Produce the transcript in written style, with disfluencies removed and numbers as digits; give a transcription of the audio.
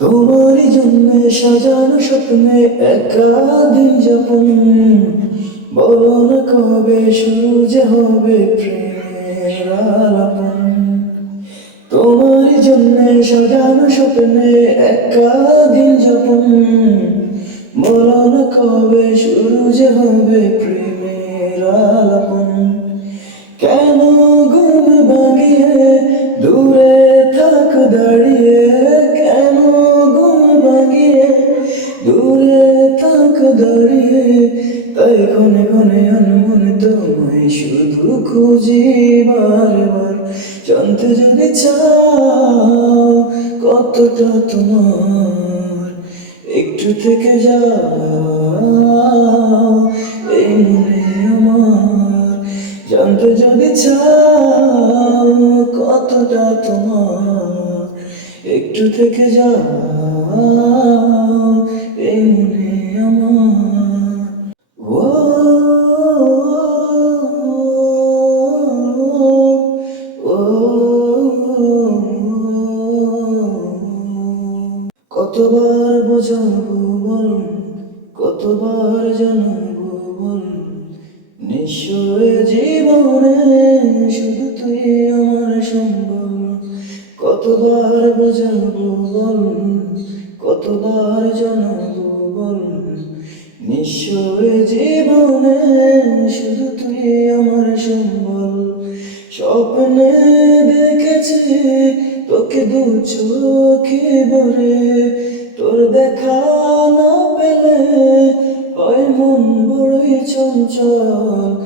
তোমারই জন্য সাজানো স্বপ্নে একা দিন যাপন। বলো না কবে শুরু যে হবে প্রেমের আলাপন। তোমারই জন্য সাজানো স্বপ্নে একা দিন যাপন। বলো না কবে শুরু যে হবে প্রেমের আলাপন। কেন ঘুম ভাঙিয়ে দূরে থাক দাঁড়িয়ে, কেন ঘুম ভাঙিয়ে দূরে থাক দাঁড়িয়ে, তাই ক্ষণে ক্ষণে আনমনে তোমায় শুধু খুঁজি বারবার। জানতে যদি চাও কতটা তোমার, একটু থেকে যাও এই মনে আমার। জানতে যদি চাও কতটা তোমার, একটু থেকে যাও এই মনে আমার। ও ও কতবার বোঝাবো বল, কতবার জানাবো বল, নিঃস্ব জীবনে শুধু তুই আমার সম্বল। কতবার বোঝাবো বল, কতবার জানাবো বল, নিঃস্ব জীবনে শুধু তুই আমার সম্বল। স্বপ্নে দেখেছি তোকে দু চোখে ভরে, তোর দেখা না পেলে হয় মন বড়ই চঞ্চল।